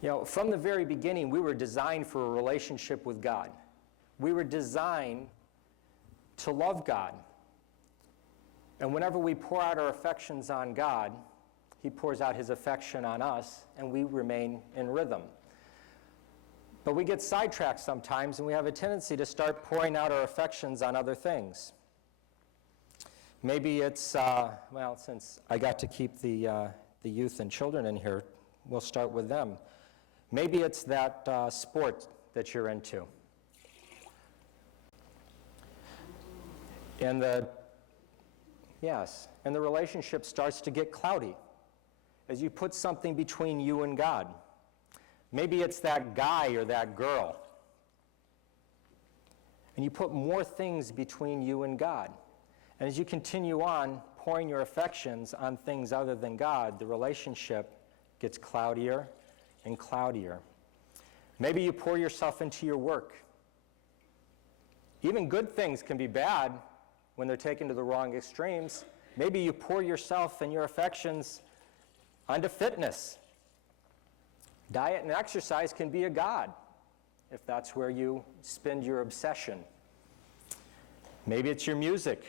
You know, from the very beginning, we were designed for a relationship with God. We were designed to love God. And whenever we pour out our affections on God, He pours out His affection on us, and we remain in rhythm. But we get sidetracked sometimes, and we have a tendency to start pouring out our affections on other things. Maybe it's, since I got to keep the youth and children in here, we'll start with them. Maybe it's that sport that you're into. And the relationship starts to get cloudy as you put something between you and God. Maybe it's that guy or that girl. And you put more things between you and God. And as you continue on pouring your affections on things other than God, the relationship gets cloudier and cloudier. Maybe you pour yourself into your work. Even good things can be bad when they're taken to the wrong extremes. Maybe you pour yourself and your affections onto fitness. Diet and exercise can be a god if that's where you spend your obsession. Maybe it's your music.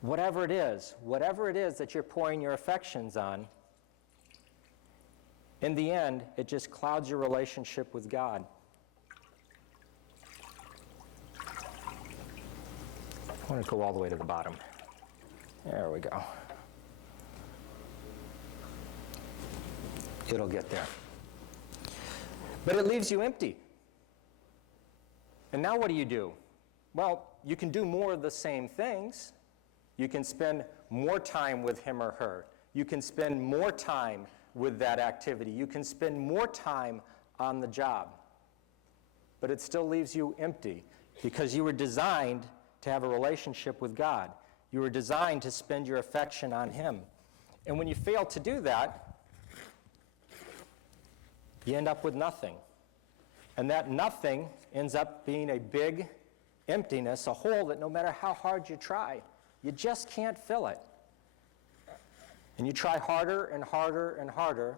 Whatever it is that you're pouring your affections on, in the end, it just clouds your relationship with God. I want to go all the way to the bottom. There we go. It'll get there. But it leaves you empty. And now what do? Well, you can do more of the same things. You can spend more time with him or her. You can spend more time with that activity. You can spend more time on the job. But it still leaves you empty because you were designed to have a relationship with God. You were designed to spend your affection on Him. And when you fail to do that, you end up with nothing. And that nothing ends up being a big emptiness, a hole that no matter how hard you try, you just can't fill it. And you try harder and harder and harder,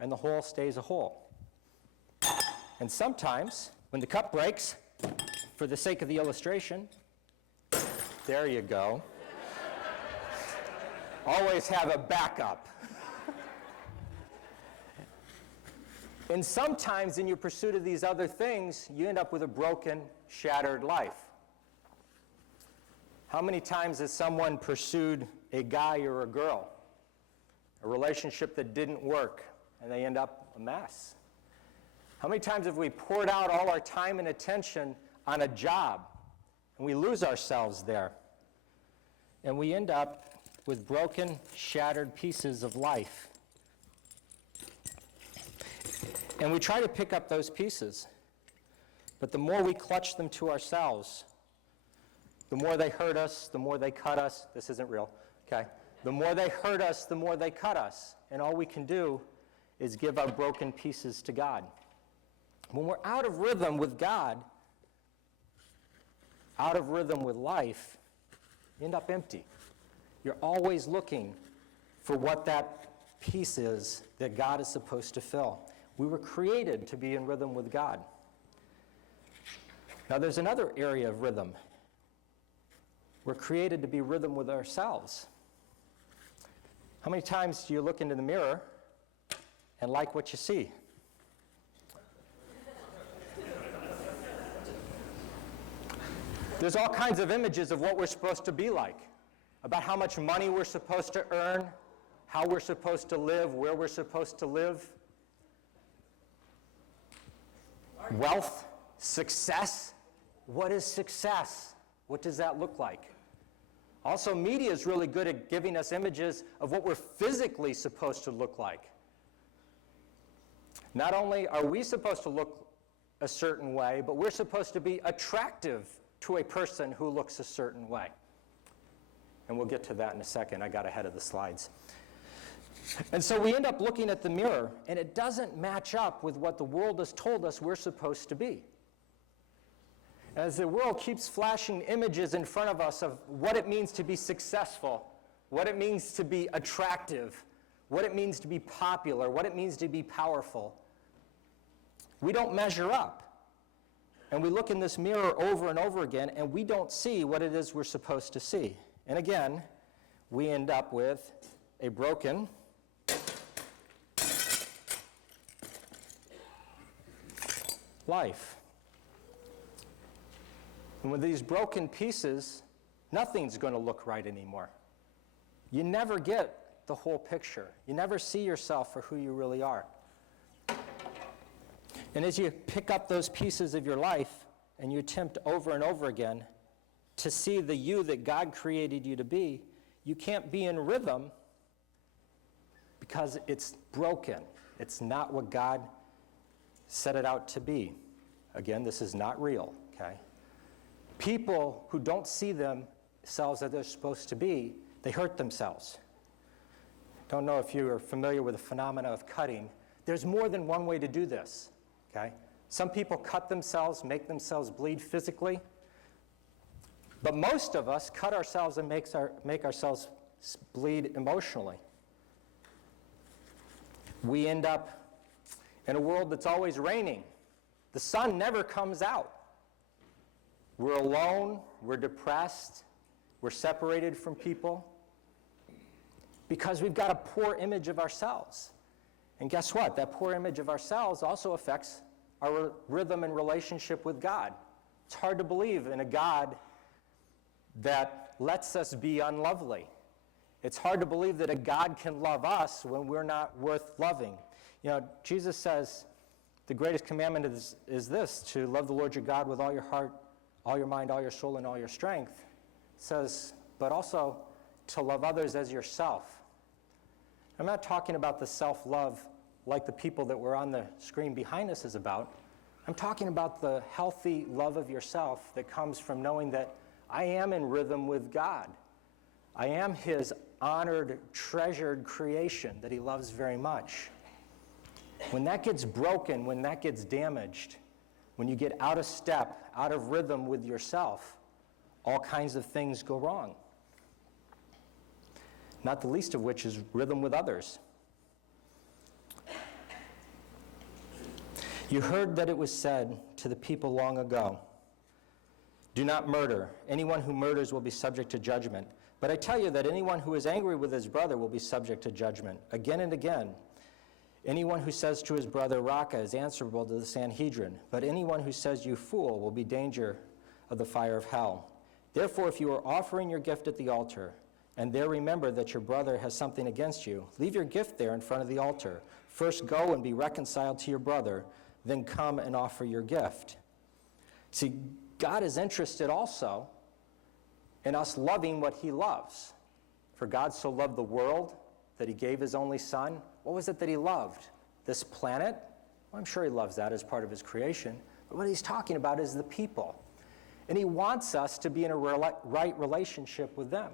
and the hole stays a hole. And sometimes, when the cup breaks, for the sake of the illustration, there you go. Always have a backup. And sometimes in your pursuit of these other things, you end up with a broken, shattered life. How many times has someone pursued a guy or a girl, a relationship that didn't work, and they end up a mess? How many times have we poured out all our time and attention on a job, and we lose ourselves there? And we end up with broken, shattered pieces of life. And we try to pick up those pieces. But the more we clutch them to ourselves, the more they hurt us, the more they cut us. This isn't real, okay? The more they hurt us, the more they cut us. And all we can do is give our broken pieces to God. When we're out of rhythm with God, out of rhythm with life, you end up empty. You're always looking for what that piece is that God is supposed to fill. We were created to be in rhythm with God. Now there's another area of rhythm. We're created to be rhythm with ourselves. How many times do you look into the mirror and like what you see? There's all kinds of images of what we're supposed to be like, about how much money we're supposed to earn, how we're supposed to live, where we're supposed to live. Wealth, success. What is success? What does that look like? Also, media is really good at giving us images of what we're physically supposed to look like. Not only are we supposed to look a certain way, but we're supposed to be attractive to a person who looks a certain way. And we'll get to that in a second. I got ahead of the slides. And so we end up looking at the mirror, and it doesn't match up with what the world has told us we're supposed to be. As the world keeps flashing images in front of us of what it means to be successful, what it means to be attractive, what it means to be popular, what it means to be powerful, we don't measure up. And we look in this mirror over and over again, and we don't see what it is we're supposed to see. And again, we end up with a broken life. And with these broken pieces, nothing's going to look right anymore. You never get the whole picture. You never see yourself for who you really are. And as you pick up those pieces of your life and you attempt over and over again to see the you that God created you to be, you can't be in rhythm because it's broken. It's not what God set it out to be. Again, this is not real, okay? People who don't see themselves as they're supposed to be, they hurt themselves. Don't know if you are familiar with the phenomena of cutting. There's more than one way to do this, okay? Some people cut themselves, make themselves bleed physically, but most of us cut ourselves and make ourselves bleed emotionally. We end up in a world that's always raining. The sun never comes out. We're alone, we're depressed, we're separated from people because we've got a poor image of ourselves. And guess what? That poor image of ourselves also affects our rhythm and relationship with God. It's hard to believe in a God that lets us be unlovely. It's hard to believe that a God can love us when we're not worth loving. You know, Jesus says the greatest commandment is this, to love the Lord your God with all your heart, all your mind, all your soul, and all your strength. It says, but also to love others as yourself. I'm not talking about the self-love like the people that were on the screen behind us is about. I'm talking about the healthy love of yourself that comes from knowing that I am in rhythm with God. I am his honored, treasured creation that he loves very much. When that gets broken, when that gets damaged, when you get out of step, out of rhythm with yourself, all kinds of things go wrong. Not the least of which is rhythm with others. You heard that it was said to the people long ago, do not murder. Anyone who murders will be subject to judgment. But I tell you that anyone who is angry with his brother will be subject to judgment. Again and again, anyone who says to his brother, Raka, is answerable to the Sanhedrin. But anyone who says, you fool, will be in danger of the fire of hell. Therefore, if you are offering your gift at the altar, and there remember that your brother has something against you, leave your gift there in front of the altar. First go and be reconciled to your brother, then come and offer your gift. See, God is interested also in us loving what he loves. For God so loved the world that he gave his only son. What was it that he loved? This planet? Well, I'm sure he loves that as part of his creation. But what he's talking about is the people. And he wants us to be in a right relationship with them.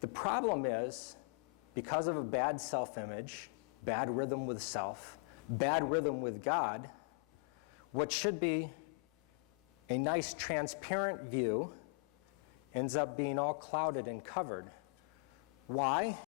The problem is, because of a bad self-image, bad rhythm with self, bad rhythm with God, what should be a nice transparent view ends up being all clouded and covered. Why?